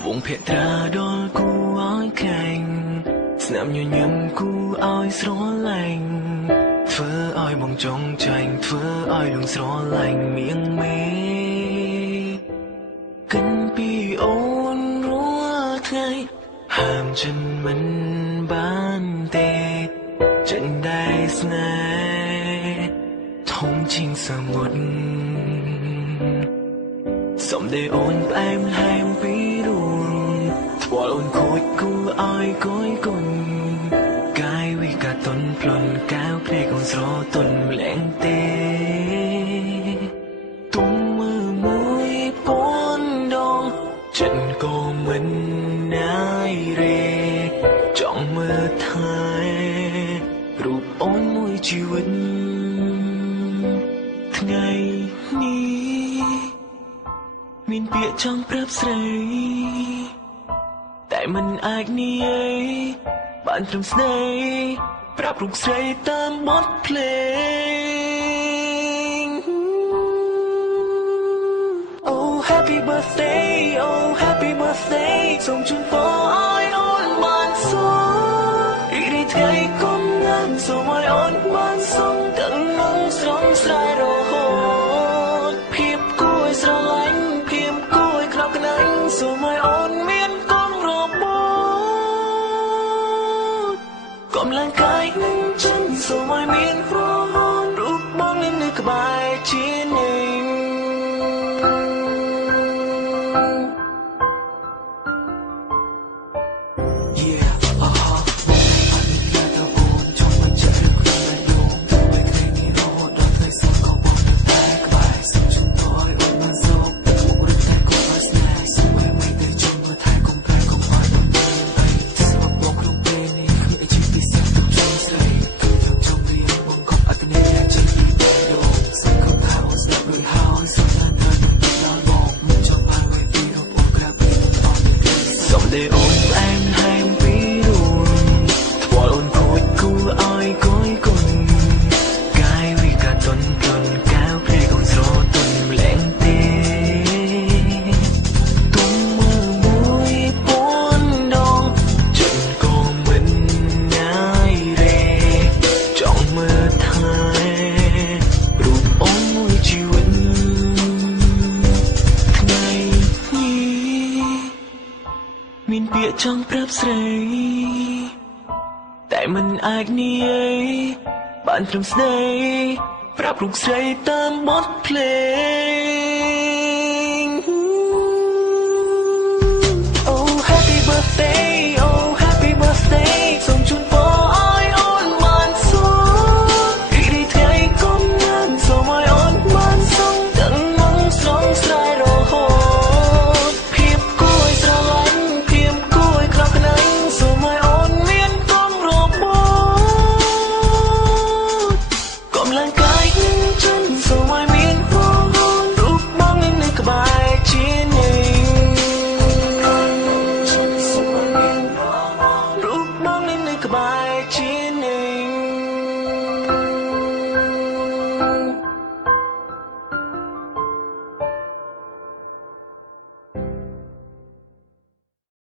វងភក្ត្រាដល់គូឲ្យខែងស្នាមញញឹមគូឲ្យស្រឡាញ់ធ្វើឲ្យបងចង់ចាញ់ធ្វើឲ្យលងស្រឡាញ់មៀងមេកិនពីអូនរាល់ថ្ងៃហាមฉันមិនបានទេចិនได้ស្នេហ៍ធំជាងសមុទ្រសំដីអូនផ្អែមល្ហែមពីរួនថ្ពាល់អូនខូចគួរឲ្យគយគុណកាយវិការទន់ភ្លន់កៅភ្នែកអូនស្រទន់ម្លែងទេទុំមើលមួយពាន់ដងចិនក៏មិនណាយរេចង់មើលថែរូបអូនមួយជីវិតថ្ងៃនេះមានពាក្យចង់ប្រាប់ស្រីតែមិនអាចនិយាយបានត្រឹមស្ដីប្រាប់រូបស្រីតាមបទភ្លេង Oh happy birthday Oh happy birthday សូមជូនពរឲ្យអូនបានសុខរីករាយថ្ងៃកុំណាស់សូមឲ្យអូនបានសុខទាំងនឹងស្រស់ស្រាយរហូតភាពគួរឲ្យស្រឡាញ់ភាពគួរឲ្យក្រោកក្នើញសូមឲ្យអូនមានកងរបត់កម្លាំងកាយនិងចិត្តសូមឲ្យមានរហូតរូបបងនៅក្បែរជានិញសំដីអូនផ្អែមល្ហែមពីរួនថ្ពាល់អូនខូចគួរឲ្យគយគុណកាយវិការទន់ភ្លន់កៅភ្នែកអូនស្រទន់ម្លែងទេទុំមើលមួយពាន់ដងចិនក៏មិនណាយរេចង់មើលថែរូបអូនមួយជីវិតថ្ងៃនេះមានពាក្យចង់ប្រាប់ស្រីតែមិនអាចនិយាយបានត្រឹមស្ដីប្រាប់រូបស្រីតាមបទភ្លេង